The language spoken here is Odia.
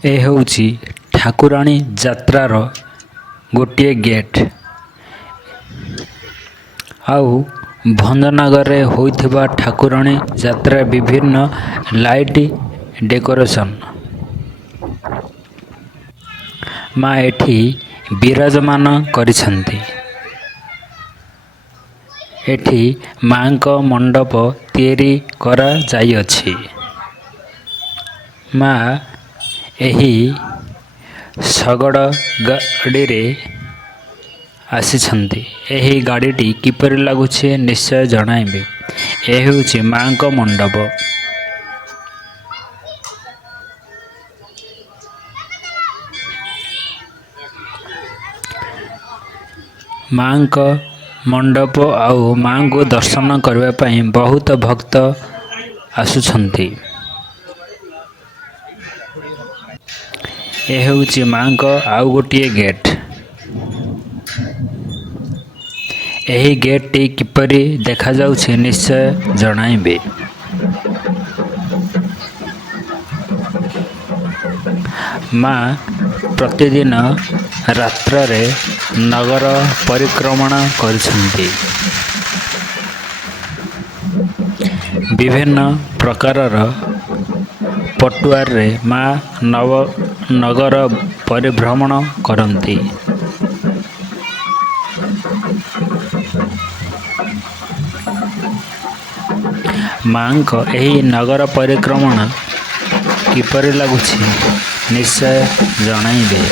ଏ ହେଉଛି ଠାକୁରାଣୀ ଯାତ୍ରାର ଗୋଟିଏ ଗେଟ୍। ଆଉ ଭଞ୍ଜନଗରରେ ହୋଇଥିବା ଠାକୁରାଣୀ ଯାତ୍ରା ବିଭିନ୍ନ ଲାଇଟ୍ ଡେକୋରେସନ୍। ମା ଏଠି ବିରାଜମାନ କରିଛନ୍ତି। ଏଠି ମାଙ୍କ ମଣ୍ଡପ ତିଆରି କରାଯାଇଅଛି। ମା ଏହି ଶଗଡ଼ ଗାଡ଼ିରେ ଆସିଛନ୍ତି। ଏହି ଗାଡ଼ିଟି କିପରି ଲାଗୁଛି ନିଶ୍ଚୟ ଜଣାଇବେ। ଏ ହେଉଛି ମାଙ୍କ ମଣ୍ଡପ। ମାଙ୍କ ମଣ୍ଡପ ଆଉ ମାଙ୍କୁ ଦର୍ଶନ କରିବା ପାଇଁ ବହୁତ ଭକ୍ତ ଆସୁଛନ୍ତି। ଏ ହେଉଛି ମାଙ୍କ ଆଉ ଗୋଟିଏ ଗେଟ୍। ଏହି ଗେଟ୍ଟି କିପରି ଦେଖାଯାଉଛି ନିଶ୍ଚୟ ଜଣାଇବେ। ମା ପ୍ରତିଦିନ ରାତ୍ରରେ ନଗର ପରିକ୍ରମଣ କରୁଛନ୍ତି। ବିଭିନ୍ନ ପ୍ରକାରର ପଟୁଆରରେ ମା ନଗର ପରିଭ୍ରମଣ କରନ୍ତି। ମାଙ୍କ ଏହି ନଗର ପରିକ୍ରମଣ କିପରି ଲାଗୁଛି ନିଶ୍ଚୟ ଜଣାଇବେ।